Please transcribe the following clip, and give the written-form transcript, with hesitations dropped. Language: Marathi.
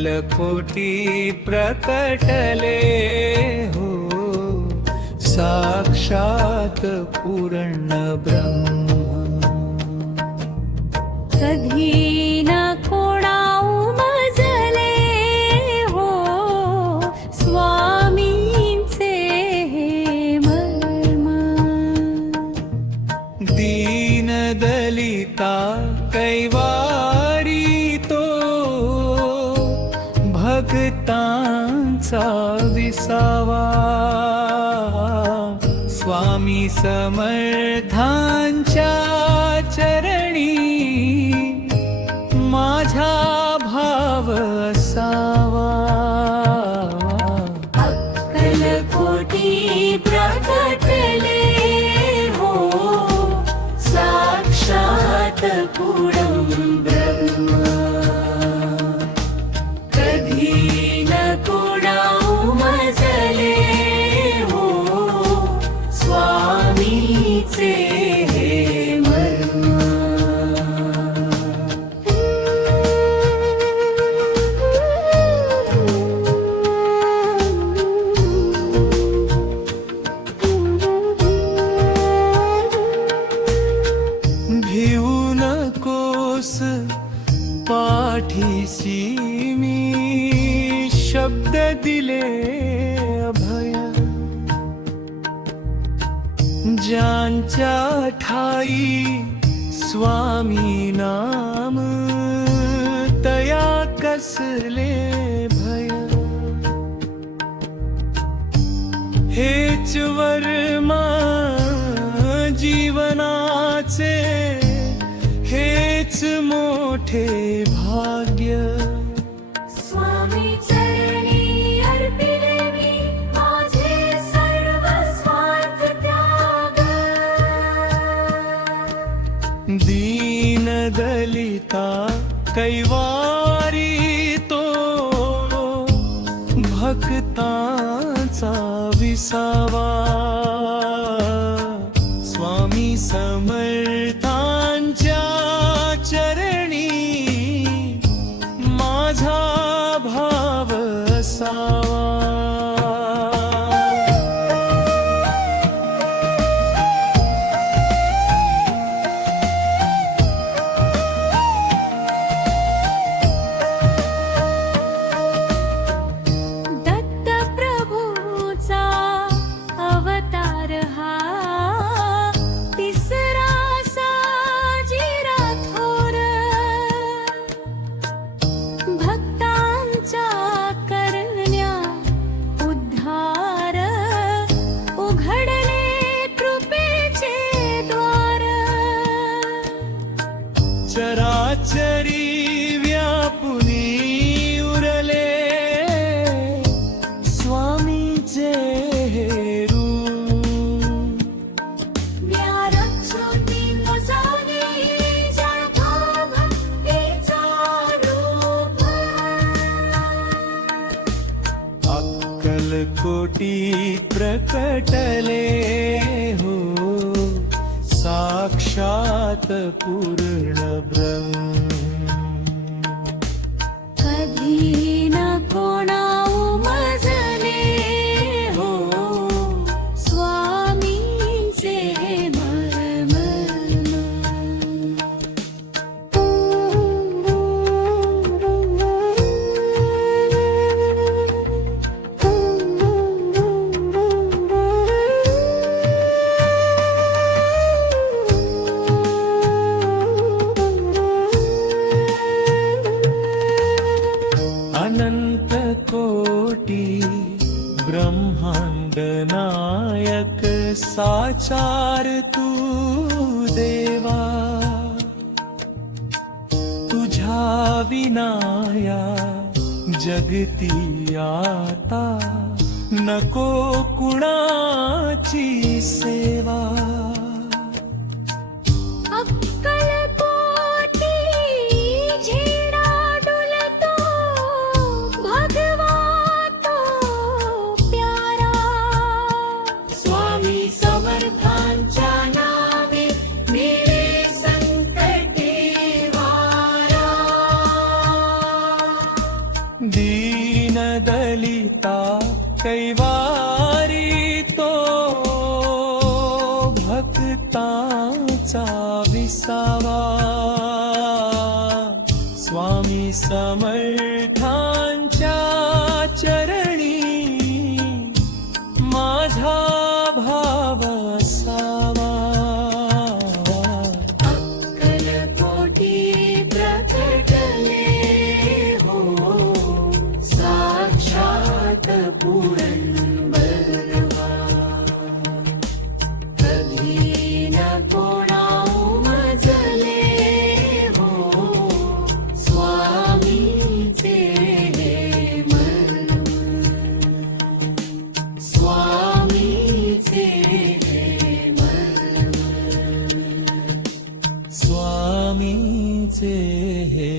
अक्कलकोटी प्रकटले हो, साक्षात पूर्ण ब्रह्म. कधी न कोणा उमजले हो, स्वामींचे हे मर्म. दीन दलिता कैवारी तो, भक्तांचा विसावा. स्वामी समर्थांच्या चरणी माझा भाव असावा. अक्कलकोटी प्रकटले हो, साक्षात पूर्ण ब्रह्म. कधी न कोणा उमजले हो, स्वामीचे हे मर्म. भिवू नकोस पाठीसी मी, शब्द दिले अभय. ज्यांच्या ठाई स्वामी नाम, तया कसले भय. हेच वर्मा जीवनाचे, हेच मोठे भाग्य. स्वामी चरणी अर्पिले मी माझे सर्व स्वार्थ त्याग. दीन दलिता कैवारी तो, भक्तांचा विसावा. स्वामी समर्थांच्या चरणी माझा भाव असावा. दत्तप्रभूचा अवतार हा, तिसरा साजीरा थोर. भक्तांच्या करण्या उद्धार, उघडले कृपेचे द्वार. चराचरी व्यापुनी उरले, स्वामीचे हे रूप. ज्ञानज्योती मुजाने जळका भक्तीचा रूप. अक्कलकोटी प्रकटले हो, साक्षात पूर्ण ब्रह्म. कधी न कोणा उमजले हो, स्वामींचे हे मर्म. अनंत कोटी ब्रह्मांड नायक साचार तू देवा. तुझ्या विनाया जगती आता, नको कुणाची सेवा. अक्कलकोटी झेडा डुलतो, भगवा तो प्यारा. स्वामी समर्थांच्या नावे मेरे संकटे वारा. कैवारी तो भक्तांचा विसावा स्वामी समर्थांच्या चरणी माझा भाव असावा अक्कलकोटी प्रकटले हो साक्षात पुरंदरवा कधी न कोणा उमजले हो स्वामीचे हे मर्म स्वामीचे हे मर्म स्वामीचे हे